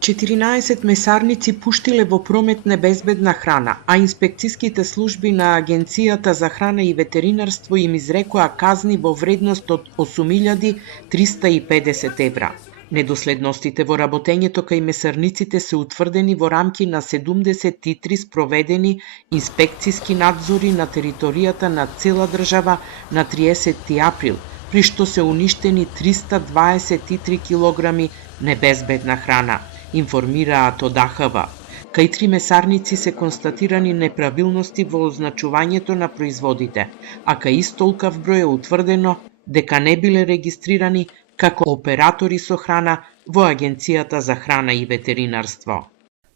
14 месарници пуштиле во промет небезбедна храна, а инспекциските служби на Агенцијата за храна и ветеринарство им изрекоа казни во вредност од 8.350 евра. Недоследностите во работењето кај месарниците се утврдени во рамки на 73 спроведени инспекциски надзори на територијата на цела држава на 30 април, при што се уништени 323 килограми небезбедна храна, информираат од АХВ. Кај 3 месарници се констатирани неправилности во означувањето на производите, а кај истолкав број е утврдено дека не биле регистрирани како оператори со храна во Агенцијата за храна и ветеринарство.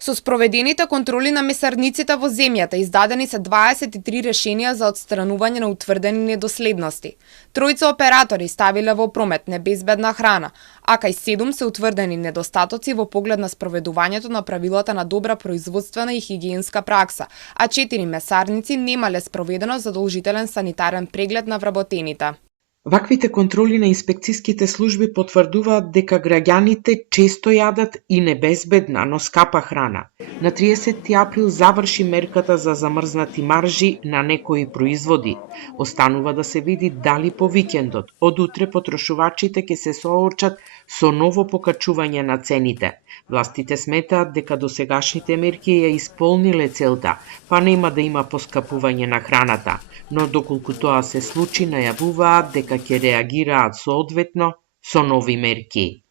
Со спроведените контроли на месарниците во земјата издадени се 23 решенија за отстранување на утврдени недоследности. Тројца оператори ставиле во промет небезбедна храна, а кај 7 се утврдени недостатоци во поглед на спроведувањето на правилата на добра производствена и хигиенска пракса, а 4 месарници немале спроведено задолжителен санитарен преглед на вработените. Ваквите контроли на инспекциските служби потврдуваат дека граѓаните често јадат и небезбедна, но скапа храна. На 30 април заврши мерката за замрзнати маржи на некои производи. Останува да се види дали по викендот, од утре потрошувачите ќе се соочат со ново покачување на цените. Властите сметаат дека досегашните мерки ја исполниле целта, па нема да има поскапување на храната, но доколку тоа се случи, најавуваат дека ќе реагираат соодветно со нови мерки.